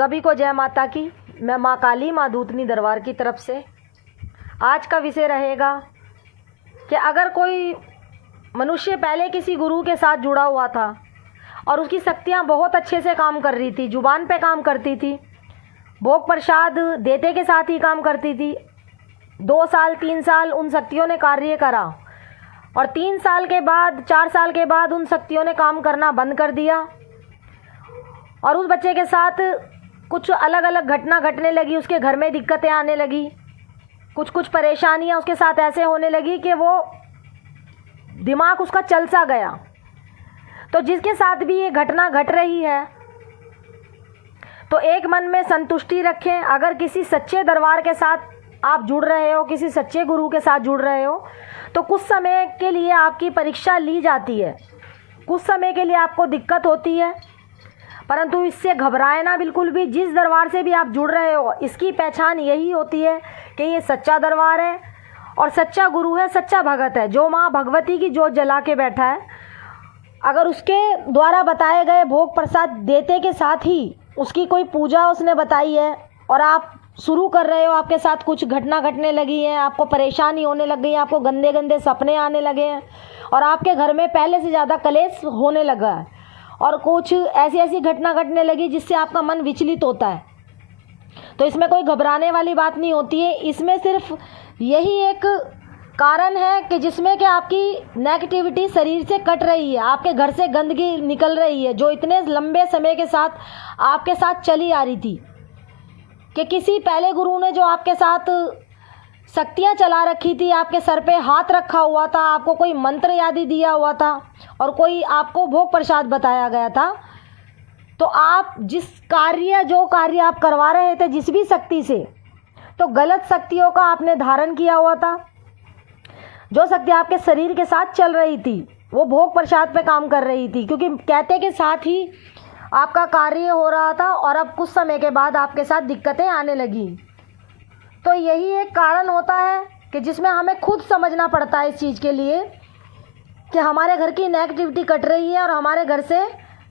सभी को जय माता की। मैं माँ काली माँ दूतनी दरबार की तरफ से आज का विषय रहेगा कि अगर कोई मनुष्य पहले किसी गुरु के साथ जुड़ा हुआ था और उसकी शक्तियाँ बहुत अच्छे से काम कर रही थी, जुबान पे काम करती थी, भोग प्रसाद देते के साथ ही काम करती थी। 2 साल 3 साल उन शक्तियों ने कार्य करा और 3 साल के बाद 4 साल के बाद उन शक्तियों ने काम करना बंद कर दिया और उस बच्चे के साथ कुछ अलग अलग घटना घटने लगी। उसके घर में दिक्कतें आने लगी, कुछ परेशानियां उसके साथ ऐसे होने लगी कि वो दिमाग उसका चल सा गया। तो जिसके साथ भी ये घटना घट रही है तो एक मन में संतुष्टि रखें। अगर किसी सच्चे दरबार के साथ आप जुड़ रहे हो, किसी सच्चे गुरु के साथ जुड़ रहे हो, तो कुछ समय के लिए आपकी परीक्षा ली जाती है, कुछ समय के लिए आपको दिक्कत होती है, परंतु इससे घबराए ना बिल्कुल भी। जिस दरबार से भी आप जुड़ रहे हो इसकी पहचान यही होती है कि ये सच्चा दरबार है और सच्चा गुरु है, सच्चा भगत है, जो माँ भगवती की जोत जला के बैठा है। अगर उसके द्वारा बताए गए भोग प्रसाद देते के साथ ही उसकी कोई पूजा उसने बताई है और आप शुरू कर रहे हो, आपके साथ कुछ घटना घटने लगी है, आपको परेशानी होने लग गई है, आपको गंदे गंदे सपने आने लगे हैं और आपके घर में पहले से ज़्यादा कलेश होने लगा है और कुछ ऐसी घटना घटने लगी जिससे आपका मन विचलित होता है, तो इसमें कोई घबराने वाली बात नहीं होती है। इसमें सिर्फ यही एक कारण है कि जिसमें कि आपकी नेगेटिविटी शरीर से कट रही है, आपके घर से गंदगी निकल रही है, जो इतने लंबे समय के साथ आपके साथ चली आ रही थी कि किसी पहले गुरु ने जो आपके साथ शक्तियाँ चला रखी थी, आपके सर पे हाथ रखा हुआ था, आपको कोई मंत्र यादी दिया हुआ था और कोई आपको भोग प्रसाद बताया गया था, तो आप जो कार्य आप करवा रहे थे जिस भी शक्ति से, तो गलत शक्तियों का आपने धारण किया हुआ था। जो शक्ति आपके शरीर के साथ चल रही थी वो भोग प्रसाद पे काम कर रही थी, क्योंकि कहते के साथ ही आपका कार्य हो रहा था और अब कुछ समय के बाद आपके साथ दिक्कतें आने लगी। तो यही एक कारण होता है कि जिसमें हमें खुद समझना पड़ता है इस चीज़ के लिए कि हमारे घर की नेगेटिविटी कट रही है और हमारे घर से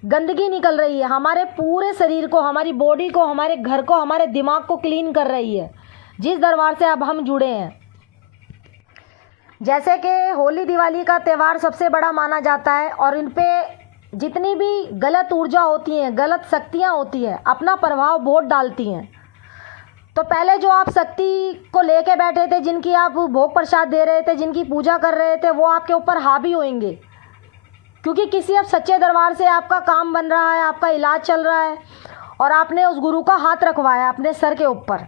गंदगी निकल रही है, हमारे पूरे शरीर को, हमारी बॉडी को, हमारे घर को, हमारे दिमाग को क्लीन कर रही है जिस दरबार से अब हम जुड़े हैं। जैसे कि होली दिवाली का त्यौहार सबसे बड़ा माना जाता है और इन पे जितनी भी गलत ऊर्जा होती हैं, गलत शक्तियाँ होती हैं, अपना प्रभाव बहुत डालती हैं। तो पहले जो आप शक्ति को लेके बैठे थे, जिनकी आप भोग प्रसाद दे रहे थे, जिनकी पूजा कर रहे थे, वो आपके ऊपर हावी होंगे, क्योंकि किसी अब सच्चे दरबार से आपका काम बन रहा है, आपका इलाज चल रहा है और आपने उस गुरु का हाथ रखवाया अपने सर के ऊपर।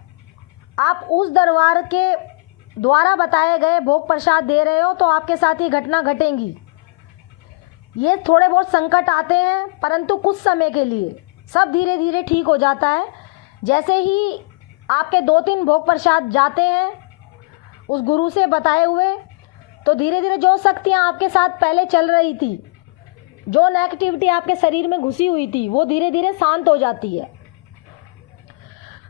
आप उस दरबार के द्वारा बताए गए भोग प्रसाद दे रहे हो तो आपके साथ ये घटना घटेंगी। ये थोड़े बहुत संकट आते हैं, परंतु कुछ समय के लिए सब धीरे धीरे ठीक हो जाता है। जैसे ही आपके 2-3 भोग प्रसाद जाते हैं उस गुरु से बताए हुए, तो धीरे धीरे जो शक्तियाँ आपके साथ पहले चल रही थी, जो नेगेटिविटी आपके शरीर में घुसी हुई थी, वो धीरे धीरे शांत हो जाती है।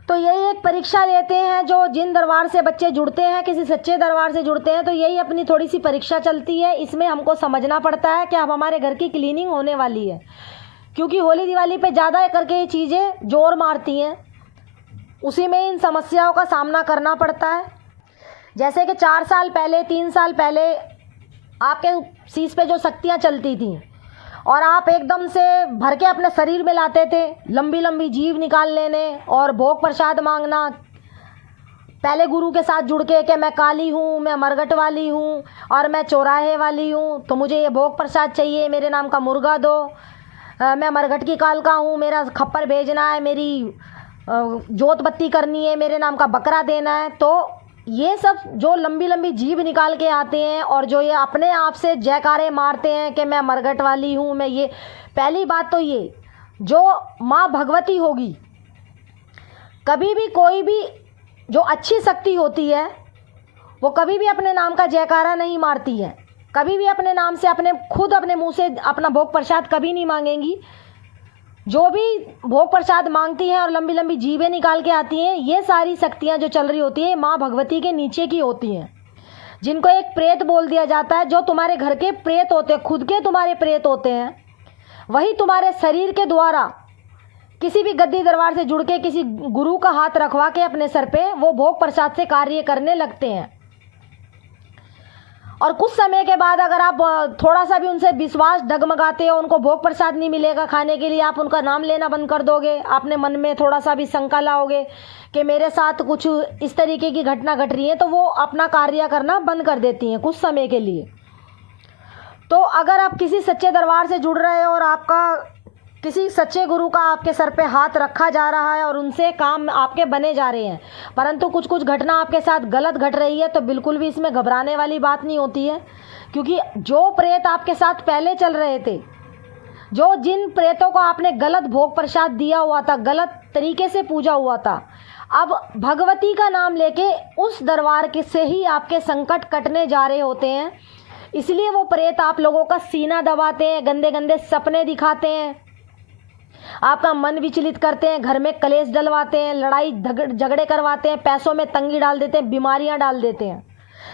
तो यही एक परीक्षा लेते हैं जो जिन दरबार से बच्चे जुड़ते हैं, किसी सच्चे दरबार से जुड़ते हैं, तो यही अपनी थोड़ी सी परीक्षा चलती है। इसमें हमको समझना पड़ता है कि अब हमारे घर की क्लीनिंग होने वाली है, क्योंकि होली दिवाली पे ज़्यादा करके ये चीज़ें जोर मारती हैं, उसी में इन समस्याओं का सामना करना पड़ता है। जैसे कि 4 साल पहले 3 साल पहले आपके शीश पे जो शक्तियाँ चलती थी और आप एकदम से भर के अपने शरीर में लाते थे, लंबी लंबी जीभ निकाल लेने और भोग प्रसाद मांगना, पहले गुरु के साथ जुड़ के कि मैं काली हूँ, मैं मरगट वाली हूँ और मैं चौराहे वाली हूँ, तो मुझे ये भोग प्रसाद चाहिए, मेरे नाम का मुर्गा दो, मैं मरगट की काल का हूँ, मेरा खप्पर भेजना है, मेरी जोत बत्ती करनी है, मेरे नाम का बकरा देना है। तो ये सब जो लंबी लंबी जीभ निकाल के आते हैं और जो ये अपने आप से जयकारे मारते हैं कि मैं मरगट वाली हूँ, मैं ये, पहली बात तो ये, जो माँ भगवती होगी, कभी भी कोई भी जो अच्छी शक्ति होती है वो कभी भी अपने नाम का जयकारा नहीं मारती है, कभी भी अपने नाम से खुद अपने मुंह से अपना भोग प्रसाद कभी नहीं मांगेंगी। जो भी भोग प्रसाद मांगती हैं और लंबी लंबी जीभें निकाल के आती हैं, ये सारी शक्तियाँ जो चल रही होती है माँ भगवती के नीचे की होती हैं, जिनको एक प्रेत बोल दिया जाता है। जो तुम्हारे घर के प्रेत होते हैं, खुद के तुम्हारे प्रेत होते हैं, वही तुम्हारे शरीर के द्वारा किसी भी गद्दी दरबार से जुड़ के किसी गुरु का हाथ रखवा के अपने सर पे वो भोग प्रसाद से कार्य करने लगते हैं। और कुछ समय के बाद अगर आप थोड़ा सा भी उनसे विश्वास डगमगाते हो, उनको भोग प्रसाद नहीं मिलेगा खाने के लिए, आप उनका नाम लेना बंद कर दोगे, आपने मन में थोड़ा सा भी शंका लाओगे कि मेरे साथ कुछ इस तरीके की घटना घट रही है, तो वो अपना कार्य करना बंद कर देती हैं कुछ समय के लिए। तो अगर आप किसी सच्चे दरबार से जुड़ रहे हो और आपका किसी सच्चे गुरु का आपके सर पे हाथ रखा जा रहा है और उनसे काम आपके बने जा रहे हैं, परंतु कुछ कुछ घटना आपके साथ गलत घट रही है, तो बिल्कुल भी इसमें घबराने वाली बात नहीं होती है। क्योंकि जो प्रेत आपके साथ पहले चल रहे थे, जिन प्रेतों को आपने गलत भोग प्रसाद दिया हुआ था, गलत तरीके से पूजा हुआ था, अब भगवती का नाम लेके उस दरबार के से ही आपके संकट कटने जा रहे होते हैं। इसलिए वो प्रेत आप लोगों का सीना दबाते हैं, गंदे गंदे सपने दिखाते हैं, आपका मन विचलित करते हैं, घर में कलेश डलवाते हैं, लड़ाई झगड़े करवाते हैं, पैसों में तंगी डाल देते हैं, बीमारियां डाल देते हैं,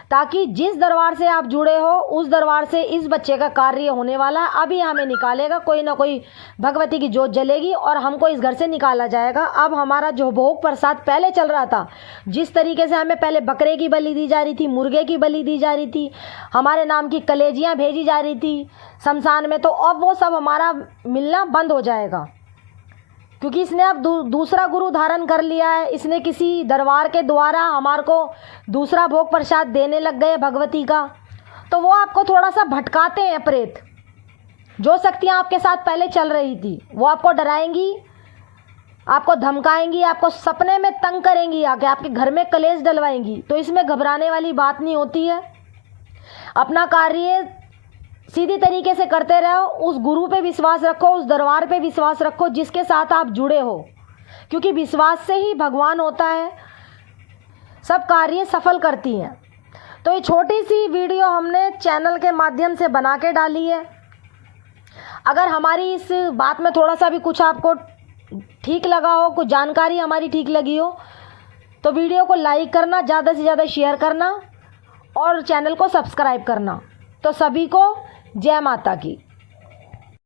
ताकि जिस दरबार से आप जुड़े हो उस दरबार से इस बच्चे का कार्य होने वाला है, अभी हमें निकालेगा, कोई ना कोई भगवती की जोत जलेगी और हमको इस घर से निकाला जाएगा। अब हमारा जो भोग प्रसाद पहले चल रहा था, जिस तरीके से हमें पहले बकरे की बलि दी जा रही थी, मुर्गे की बलि दी जा रही थी, हमारे नाम की कलेजियाँ भेजी जा रही थी शमशान में, तो अब वो सब हमारा मिलना बंद हो जाएगा। क्योंकि इसने अब दूसरा गुरु धारण कर लिया है, इसने किसी दरबार के द्वारा हमारे को दूसरा भोग प्रसाद देने लग गए भगवती का, तो वो आपको थोड़ा सा भटकाते हैं प्रेत। जो शक्तियाँ आपके साथ पहले चल रही थी वो आपको डराएंगी, आपको धमकाएंगी, आपको सपने में तंग करेंगी, आके आपके घर में कलेश डलवाएंगी। तो इसमें घबराने वाली बात नहीं होती है। अपना कार्य सीधी तरीके से करते रहो, उस गुरु पे विश्वास रखो, उस दरबार पे विश्वास रखो जिसके साथ आप जुड़े हो, क्योंकि विश्वास से ही भगवान होता है, सब कार्य सफल करती हैं। तो ये छोटी सी वीडियो हमने चैनल के माध्यम से बना के डाली है। अगर हमारी इस बात में थोड़ा सा भी कुछ आपको ठीक लगा हो, कुछ जानकारी हमारी ठीक लगी हो, तो वीडियो को लाइक करना, ज़्यादा से ज़्यादा शेयर करना और चैनल को सब्सक्राइब करना। तो सभी को जय माता की।